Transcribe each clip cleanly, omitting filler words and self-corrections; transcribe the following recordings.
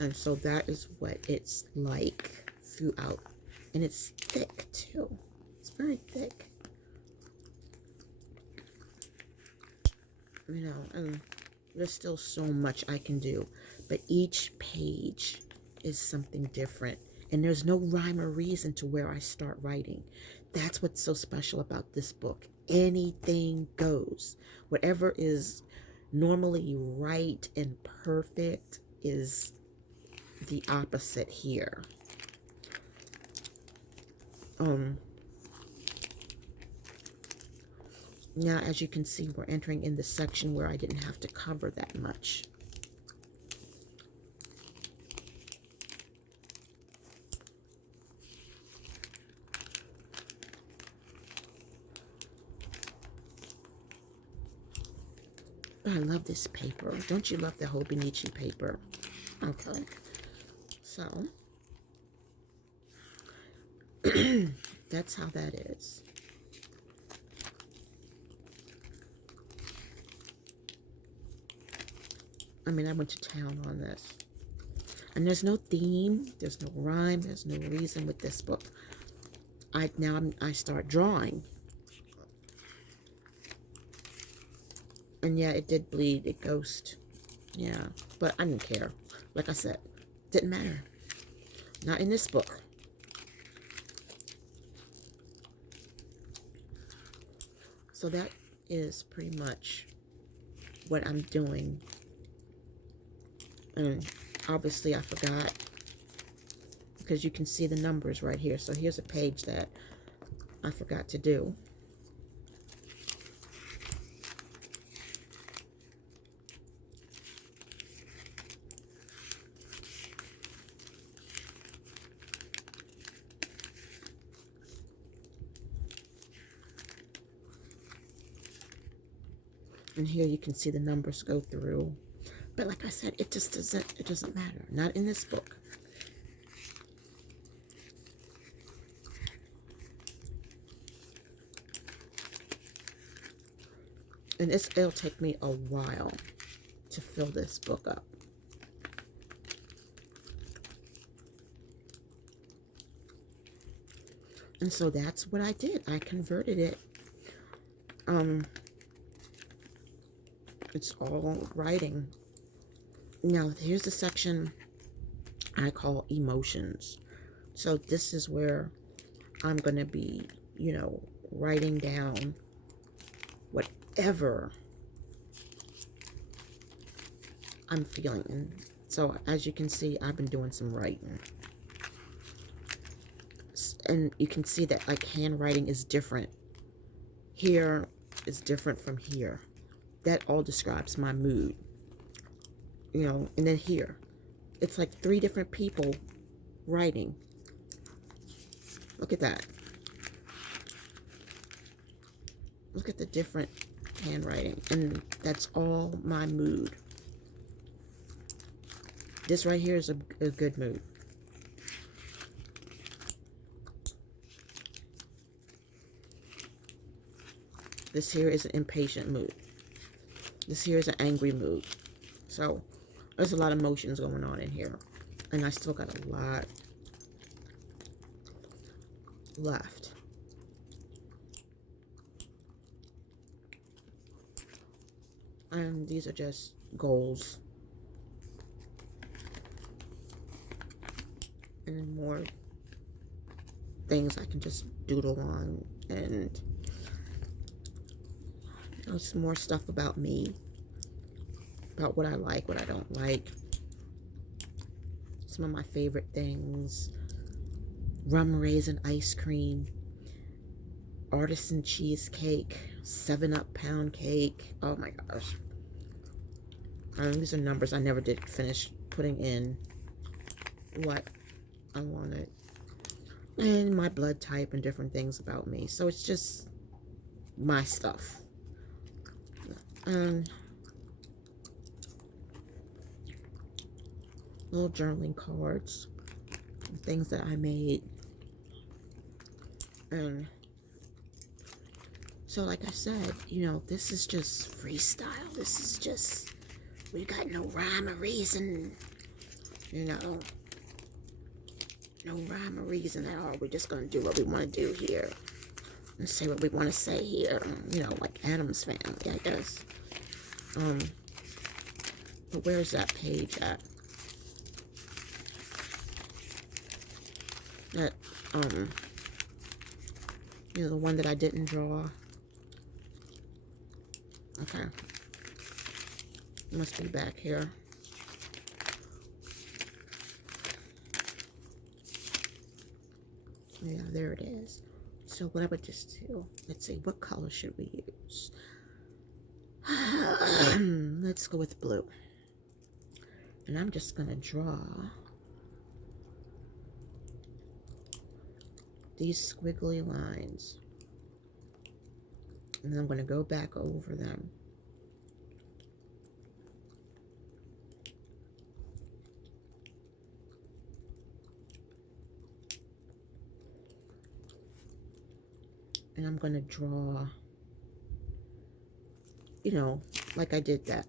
And so that is what it's like throughout. And it's thick too. It's very thick. You know, and there's still so much I can do. But each page is something different. And there's no rhyme or reason to where I start writing. That's what's so special about this book. Anything goes. Whatever is normally right and perfect is the opposite here. Now, as you can see, we're entering in the section where I didn't have to cover that much. But I love this paper. Don't you love the Hobonichi paper? Okay. So, that's how that is. I mean, I went to town on this. And there's no theme, there's no rhyme, there's no reason with this book. I start drawing. And yeah, it did bleed, it ghost. Yeah, but I didn't care. Like I said, didn't matter. Not in this book. So that is pretty much what I'm doing. And obviously I forgot, because you can see the numbers right here. So here's a page that I forgot to do. And here you can see the numbers go through. But like I said, it doesn't matter. Not in this book. And it'll take me a while to fill this book up. And so that's what I did. I converted it. It's all writing. Now, here's the section I call emotions. So this is where I'm going to be, you know, writing down whatever I'm feeling. And so as you can see, I've been doing some writing. And you can see that like handwriting is different. Here is different from here. That all describes my mood. You know, and then here, it's like 3 different people writing. Look at that. Look at the different handwriting. And that's all my mood. This right here is a good mood. This here is an impatient mood. This here is an angry mood. So there's a lot of emotions going on in here. And I still got a lot left. And these are just goals. And more things I can just doodle on. And some more stuff about me, about what I like, what I don't like, some of my favorite things: rum raisin ice cream, artisan cheesecake, 7-Up pound cake. Oh my gosh. These are numbers I never did finish putting in what I wanted, and my blood type and different things about me. So it's just my stuff. Little journaling cards, things that I made. And so like I said, you know, this is just freestyle. This is just, we got no rhyme or reason. You know, no rhyme or reason at all. We're just going to do what we want to do here. And say what we want to say here. You know, like Addams Family, I guess. But where's that page at? That, you know, the one that I didn't draw. Okay. Must be back here. Yeah, there it is. So what I would just do, let's see, what color should we use? Let's go with blue. And I'm just going to draw these squiggly lines. And then I'm going to go back over them. And I'm going to draw, you know, like I did that.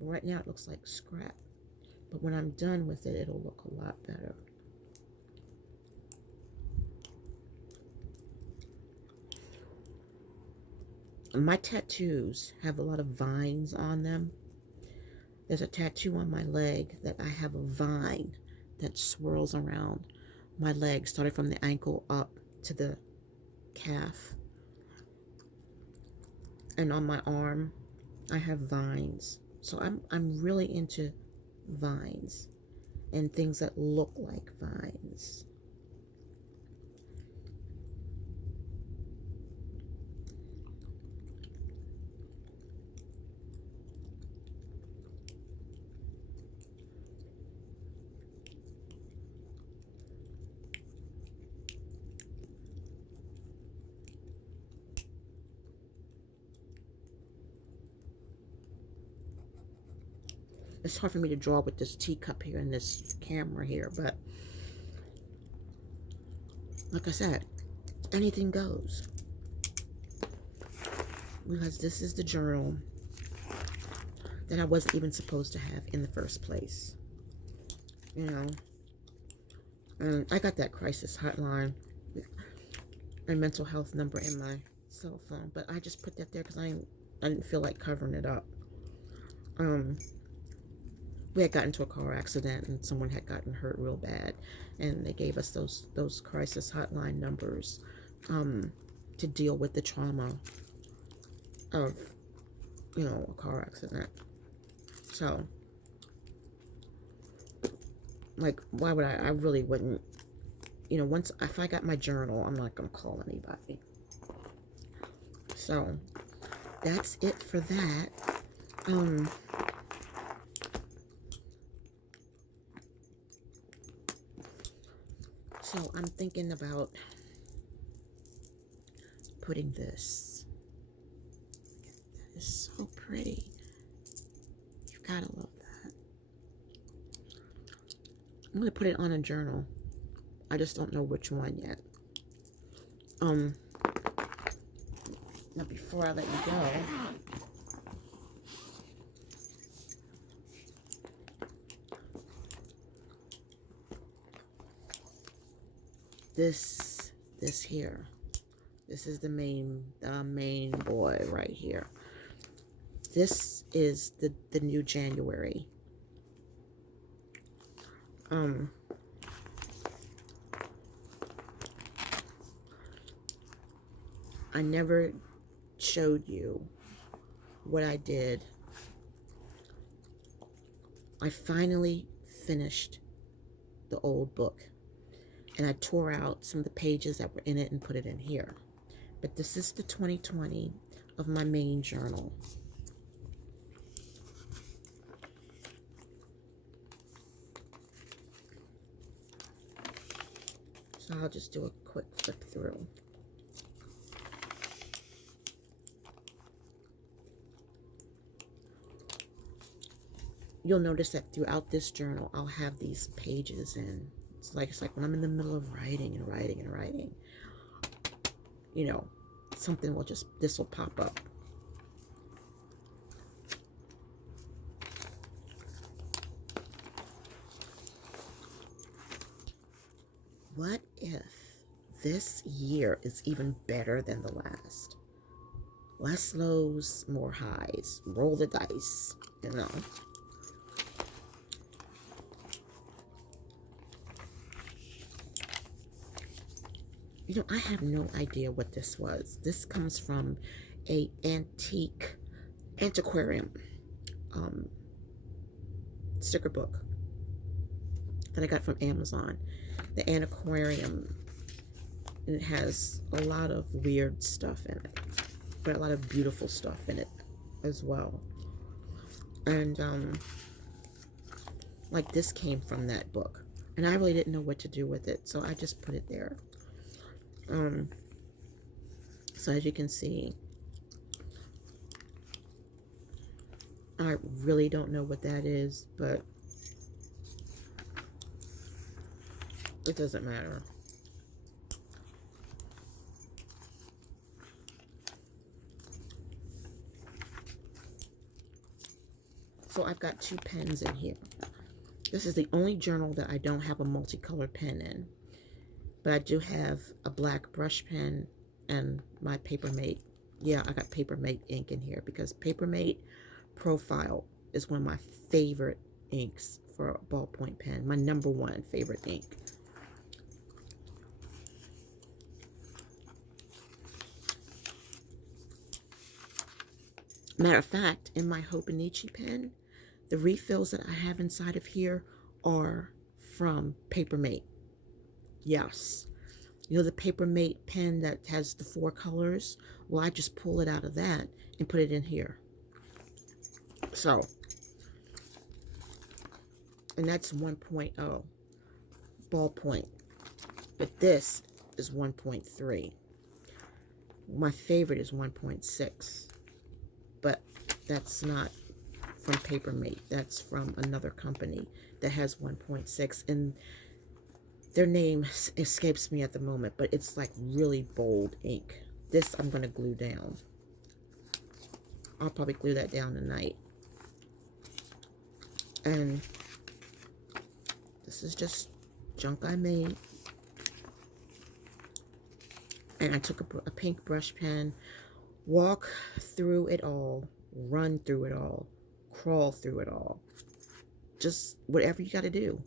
Right now it looks like scrap. But when I'm done with it, it'll look a lot better. My tattoos have a lot of vines on them. There's a tattoo on my leg that I have a vine that swirls around my leg, starting from the ankle up to the calf. And on my arm, I have vines. So I'm really into vines and things that look like vines. It's hard for me to draw with this teacup here and this camera here, but like I said, anything goes. Because this is the journal that I wasn't even supposed to have in the first place. You know, and I got that crisis hotline and mental health number in my cell phone, but I just put that there because I didn't feel like covering it up. We had gotten into a car accident and someone had gotten hurt real bad, and they gave us those crisis hotline numbers to deal with the trauma of, you know, a car accident. So, like, why would I really wouldn't, you know, if I got my journal, I'm not gonna call anybody. So that's it for that. So I'm thinking about putting this. That is so pretty. You've got to love that. I'm going to put it on a journal. I just don't know which one yet. Now before I let you go, this here, this is the main boy right here. This is the new January. I never showed you what I did. I finally finished the old book, and I tore out some of the pages that were in it and put it in here. But this is the 2020 of my main journal. So I'll just do a quick flip through. You'll notice that throughout this journal, I'll have these pages in. It's like when I'm in the middle of writing and writing and writing, you know, something will this will pop up. what if this year is even better than the last? Less lows, more highs. Roll the dice, you know. You know, I have no idea what this was. This comes from a antiquarium sticker book that I got from Amazon. The antiquarium, and it has a lot of weird stuff in it, but a lot of beautiful stuff in it as well. And like this came from that book, and I really didn't know what to do with it, so I just put it there. So as you can see, I really don't know what that is, but it doesn't matter. So I've got 2 pens in here. This is the only journal that I don't have a multicolored pen in. But I do have a black brush pen and my Papermate. Yeah, I got Papermate ink in here because Papermate Profile is one of my favorite inks for a ballpoint pen. My #1 favorite ink. Matter of fact, in my Hobonichi pen, the refills that I have inside of here are from Papermate. Yes. You know the Papermate pen that has the 4 colors? Well, I just pull it out of that and put it in here. So, and that's 1.0 ballpoint. But this is 1.3. My favorite is 1.6. But that's not from Papermate. That's from another company that has 1.6. And their name escapes me at the moment, but it's like really bold ink. This I'm going to glue down. I'll probably glue that down tonight. And this is just junk I made. And I took a pink brush pen, walk through it all, run through it all, crawl through it all. Just whatever you got to do.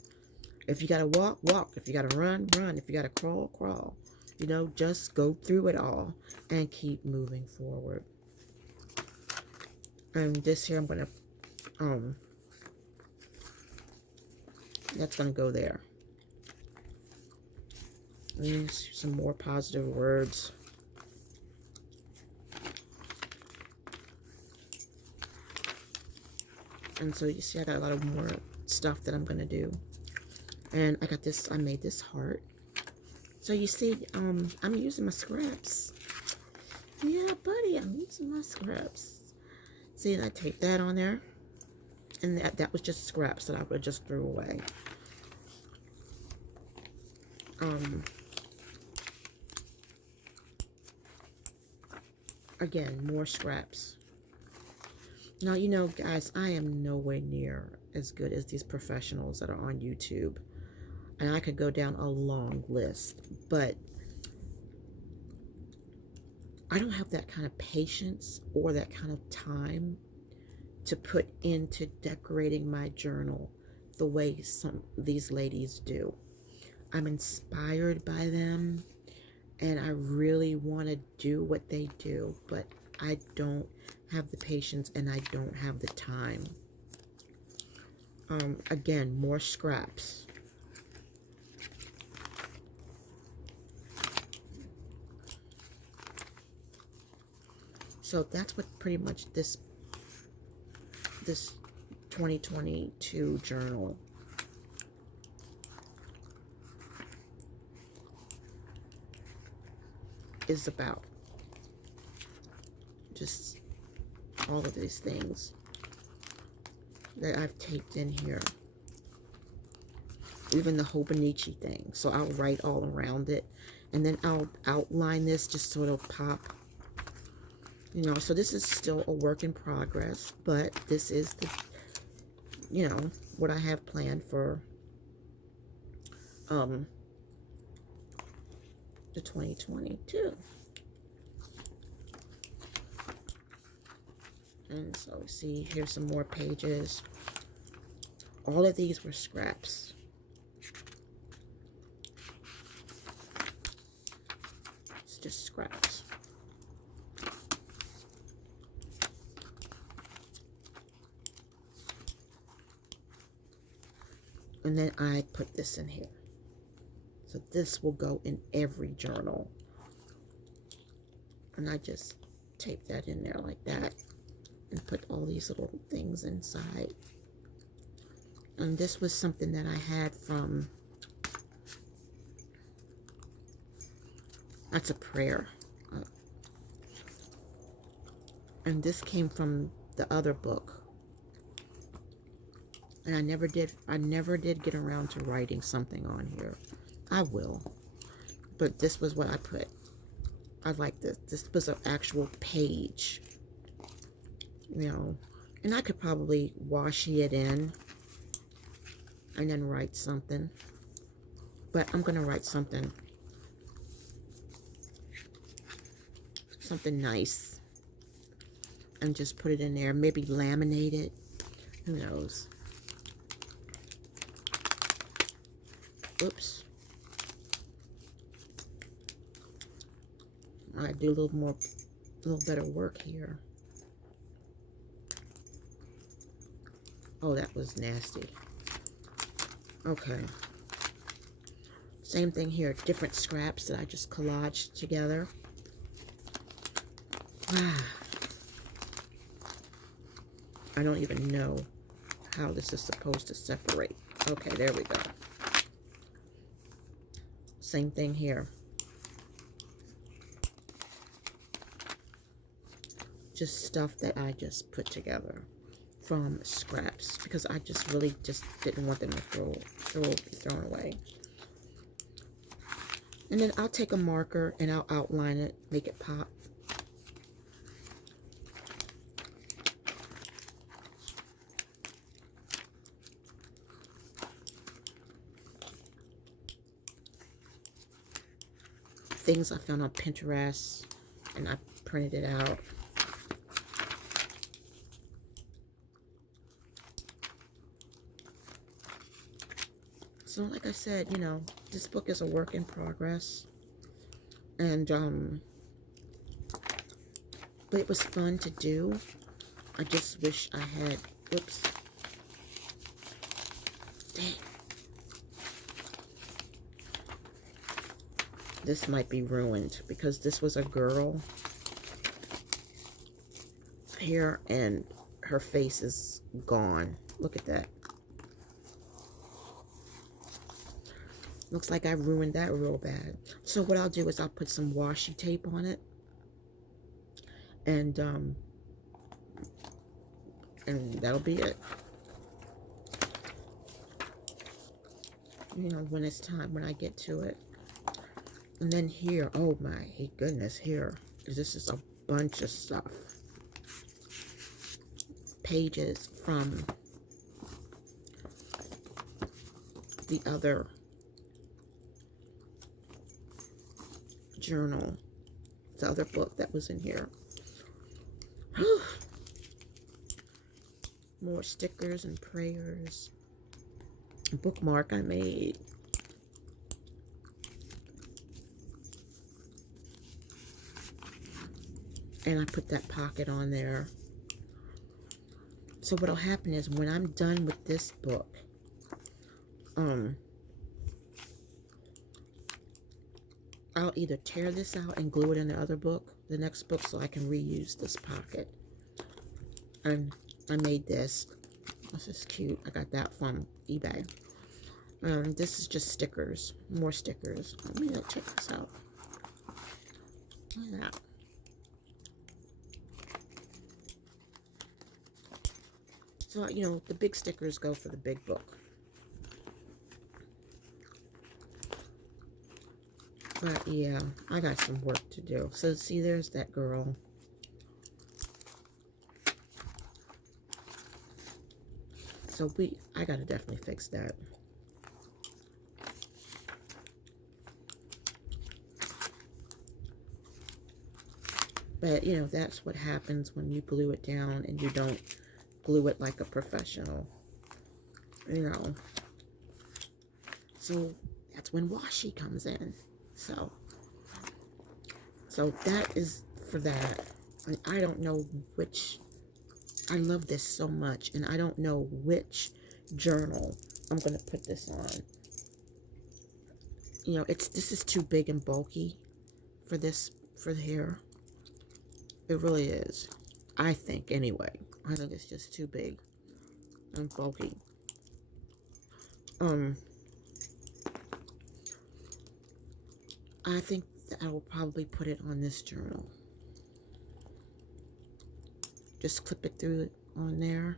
If you got to walk, walk. If you got to run, run. If you got to crawl, crawl. You know, just go through it all and keep moving forward. And this here, I'm going to, that's going to go there. And some more positive words. And so you see I got a lot of more stuff that I'm going to do. And I got this, I made this heart. So you see, I'm using my scraps. Yeah, buddy, I'm using my scraps. See, and I taped that on there. And that was just scraps that I would just threw away. Again, more scraps. Now, you know, guys, I am nowhere near as good as these professionals that are on YouTube. And I could go down a long list, but I don't have that kind of patience or that kind of time to put into decorating my journal the way some of these ladies do. I'm inspired by them, and I really want to do what they do, but I don't have the patience and I don't have the time. Again, more scraps. So that's what pretty much this 2022 journal is about. Just all of these things that I've taped in here. Even the Hobonichi thing. So I'll write all around it. And then I'll outline this just so it'll pop. You know, so this is still a work in progress. But this is the, you know, what I have planned for to 2022. And so see, here's some more pages. All of these were scraps. It's just scraps. And then I put this in here. So this will go in every journal. And I just tape that in there like that. And put all these little things inside. And this was something that I had from, that's a prayer. And this came from the other book. And I never did get around to writing something on here. I will. But this was what I put. I like this. This was an actual page. You know, and I could probably washi it in and then write something. But I'm going to write something nice. And just put it in there. Maybe laminate it. Who knows? Oops. I do a little better work here. Oh, that was nasty. Okay. Same thing here. Different scraps that I just collaged together. I don't even know how this is supposed to separate. Okay, there we go. Same thing here. Just stuff that I just put together from scraps because I just really just didn't want them to be thrown away. And then I'll take a marker and I'll outline it, make it pop. Things I found on Pinterest and I printed it out. So like I said, you know, this book is a work in progress. And, but it was fun to do. I just wish I had, whoops. Dang. This might be ruined because this was a girl here and her face is gone. Look at that. Looks like I ruined that real bad. So what I'll do is I'll put some washi tape on it. And that'll be it. You know, when it's time, when I get to it. And then here, oh my goodness, here. This is a bunch of stuff. Pages from the other journal, the other book that was in here. More stickers and prayers. A bookmark I made. And I put that pocket on there. So what'll happen is when I'm done with this book, I'll either tear this out and glue it in the other book, the next book, so I can reuse this pocket. And I made this. This is cute. I got that from eBay. This is just stickers. More stickers. Let me check this out. Look at that. So, you know, the big stickers go for the big book. But, yeah, I got some work to do. So, see, there's that girl. So, I gotta definitely fix that. But, you know, that's what happens when you glue it down and you don't glue it like a professional. You know. So that's when washi comes in. So that is for that. And I don't know which, I love this so much, and I don't know which journal I'm going to put this on. You know, this is too big and bulky for this, for here. It really is. I think, anyway. I think it's just too big and bulky. I think that I will probably put it on this journal. Just clip it through it on there.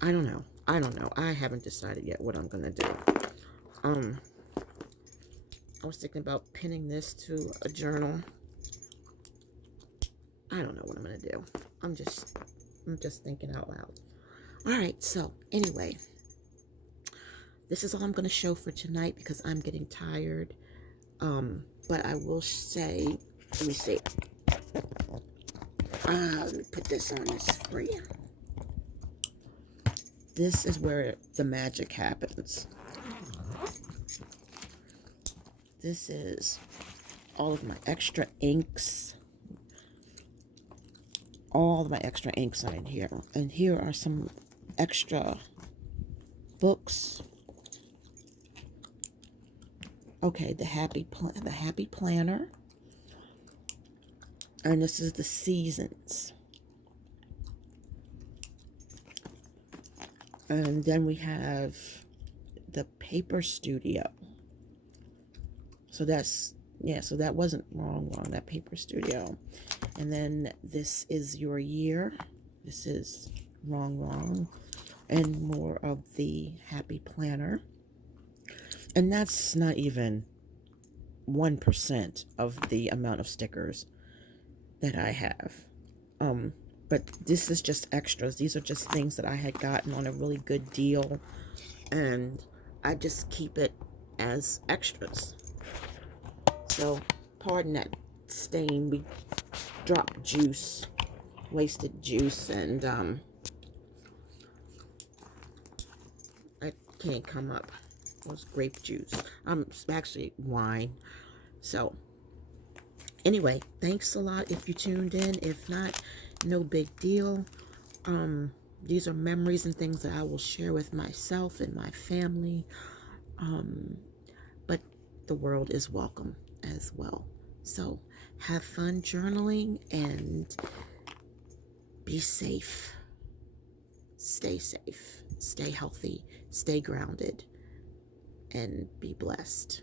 I don't know. I haven't decided yet what I'm gonna do. I was thinking about pinning this to a journal. I don't know what I'm gonna do. I'm just thinking out loud. All right. So anyway, this is all I'm gonna show for tonight because I'm getting tired. But I will say, let me see. Let me put this on this for you. This is where the magic happens. This is all of my extra inks. All of my extra inks are in here. And here are some extra books. Okay, the Happy Planner. And this is the Seasons. And then we have the Paper Studio. So that's, yeah, so that wasn't wrong, that Paper Studio. And then this is Your Year. This is wrong. And more of the Happy Planner. And that's not even 1% of the amount of stickers that I have. But this is just extras. These are just things that I had gotten on a really good deal, and I just keep it as extras. So, pardon that stain. We dropped juice, wasted juice, and I can't come up. It was grape juice. It's actually wine. So, anyway, thanks a lot if you tuned in. If not, no big deal. These are memories and things that I will share with myself and my family. But the world is welcome as well. So have fun journaling and be safe. Stay safe. Stay healthy. Stay grounded. And be blessed.